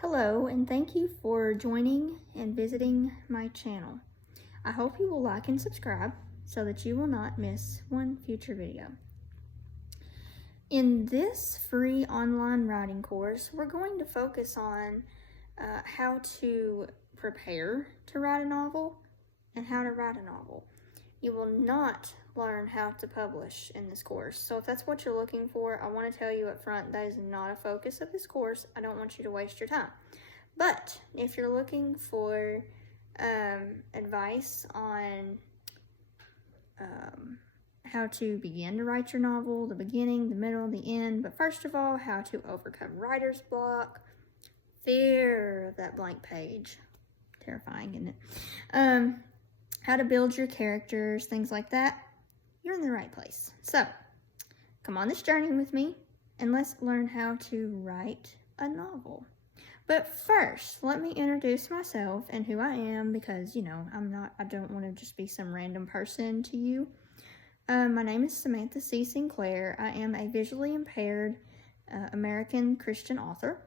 Hello, and thank you for joining and visiting my channel. I hope you will like and subscribe so that you will not miss one future video. In this free online writing course, we're going to focus on how to prepare to write a novel and how to write a novel. You will not learn how to publish in this course. So if that's what you're looking for, I want to tell you up front, that is not a focus of this course. I don't want you to waste your time. But if you're looking for advice on how to begin to write your novel, the beginning, the middle, the end, but first of all, how to overcome writer's block, fear of that blank page, terrifying, isn't it? How to build your characters, things like that, you're in the right place. So, come on this journey with me, and let's learn how to write a novel. But first, let me introduce myself and who I am because, I don't want to just be some random person to you. My name is Samantha C. Sinclair. I am a visually impaired American Christian author.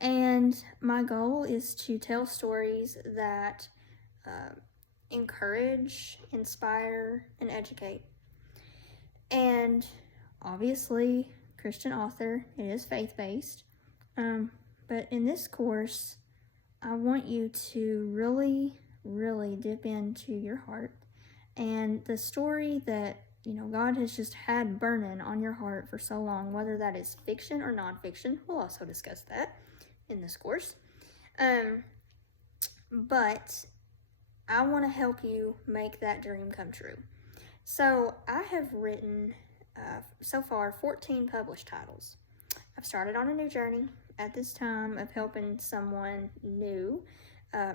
And my goal is to tell stories that encourage, inspire, and educate. And obviously, Christian author, it is faith-based. But in this course, I want you to really, really dip into your heart and the story that, God has just had burning on your heart for so long, whether that is fiction or nonfiction. We'll also discuss that in this course. But I want to help you make that dream come true. So I have written so far 14 published titles. I've started on a new journey at this time of helping someone new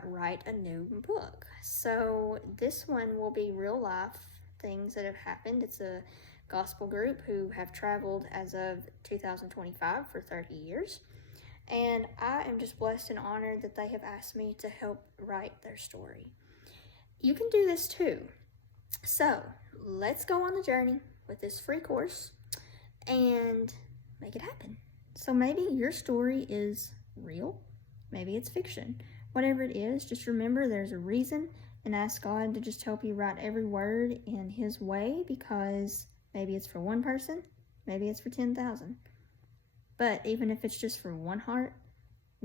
write a new book. So this one will be real life things that have happened. It's a gospel group who have traveled as of 2025 for 30 years. And I am just blessed and honored that they have asked me to help write their story. You can do this too. So let's go on the journey with this free course and make it happen. So maybe your story is real, maybe it's fiction. Whatever it is, just remember there's a reason and ask God to just help you write every word in His way, because maybe it's for one person, maybe it's for 10,000. But even if it's just for one heart,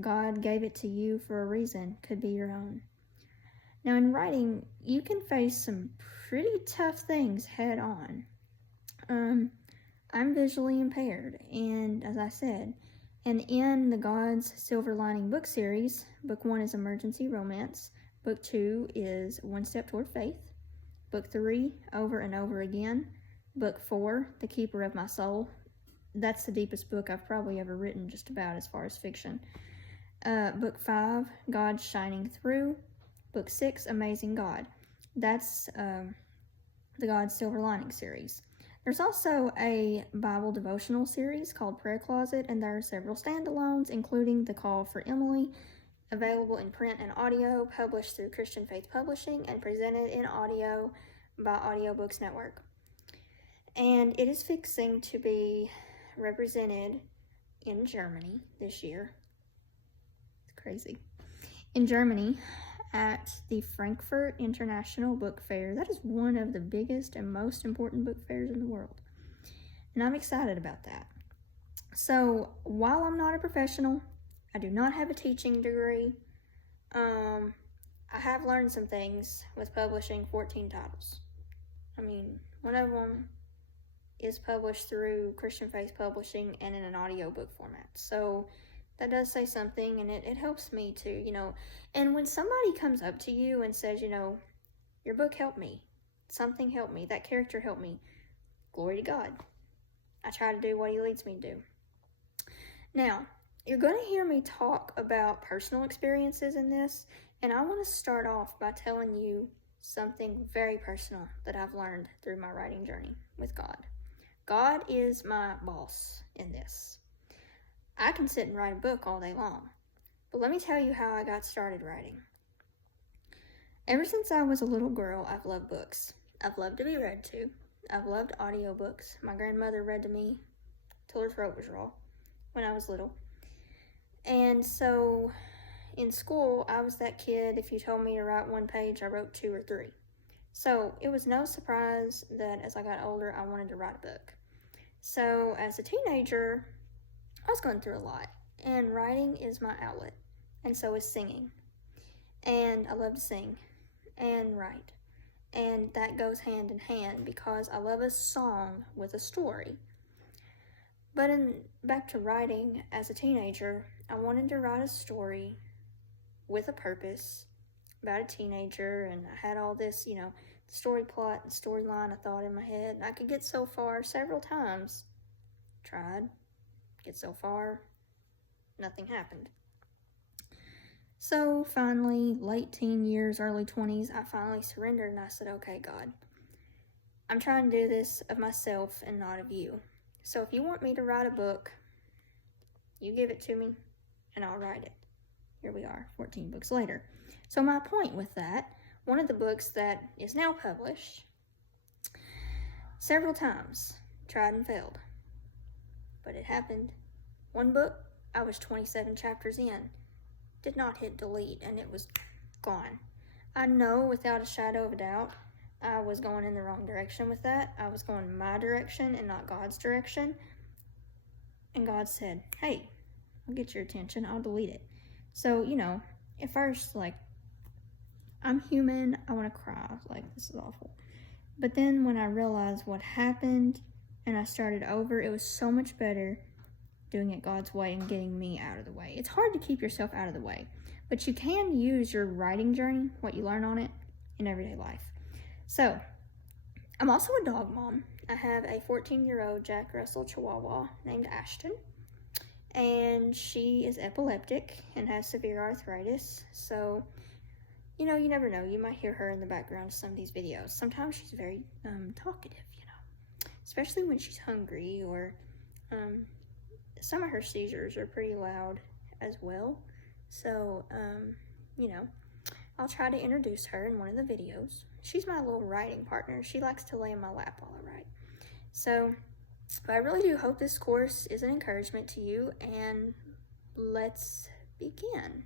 God gave it to you for a reason, could be your own. Now in writing, you can face some pretty tough things head on. I'm visually impaired, and as I said, and in the God's Silver Lining book series, book 1 is Emergency Romance, book 2 is One Step Toward Faith, book 3, Over and Over Again, book 4, The Keeper of My Soul. That's the deepest book I've probably ever written just about as far as fiction. Book 5, God Shining Through, book 6, Amazing God. That's the God's Silver Lining series. There's also a Bible devotional series called Prayer Closet, and there are several standalones, including The Call for Emily, available in print and audio, published through Christian Faith Publishing, and presented in audio by Audiobooks Network. And it is fixing to be represented in Germany this year. It's crazy. In Germany, at the Frankfurt International Book Fair. That is one of the biggest and most important book fairs in the world. And I'm excited about that. So while I'm not a professional, I do not have a teaching degree, I have learned some things with publishing 14 titles. One of them is published through Christian Faith Publishing and in an audiobook format. So that does say something, and it helps me too, And when somebody comes up to you and says, your book helped me, something helped me, that character helped me, glory to God. I try to do what He leads me to do. Now, you're going to hear me talk about personal experiences in this, and I want to start off by telling you something very personal that I've learned through my writing journey with God. God is my boss in this. I can sit and write a book all day long, but let me tell you how I got started writing. Ever since I was a little girl, I've loved books. I've loved to be read to. I've loved audiobooks. My grandmother read to me till her throat was raw when I was little. And And so in school, I was that kid, if you told me to write 1 page, I wrote 2 or 3. So it was no surprise that as I got older, I wanted to write a book. So as a teenager, I was going through a lot, and writing is my outlet, and so is singing. And I love to sing and write, and that goes hand in hand because I love a song with a story. But back to writing, as a teenager, I wanted to write a story with a purpose about a teenager, and I had all this, story plot and storyline I thought in my head, and I could get so far several times. Tried, get so far, nothing happened. So finally, late teen years, early 20s, I finally surrendered and I said, okay, God, I'm trying to do this of myself and not of you. So if you want me to write a book, you give it to me and I'll write it. Here we are, 14 books later. So my point with that, one of the books that is now published, several times, tried and failed. But it happened. One book, I was 27 chapters in, did not hit delete, and it was gone. I know without a shadow of a doubt, I was going in the wrong direction with that. I was going my direction and not God's direction. And God said, hey, I'll get your attention, I'll delete it. So, at first, I'm human, I want to cry, this is awful. But then when I realized what happened and I started over, it was so much better doing it God's way and getting me out of the way. It's hard to keep yourself out of the way, but you can use your writing journey, what you learn on it, in everyday life. So, I'm also a dog mom. I have a 14-year-old Jack Russell Chihuahua named Ashton, and she is epileptic and has severe arthritis. So, you never know. You might hear her in the background of some of these videos. Sometimes she's very talkative, especially when she's hungry, or some of her seizures are pretty loud as well. So, I'll try to introduce her in one of the videos. She's my little writing partner. She likes to lay in my lap while I write. So, but I really do hope this course is an encouragement to you, and let's begin.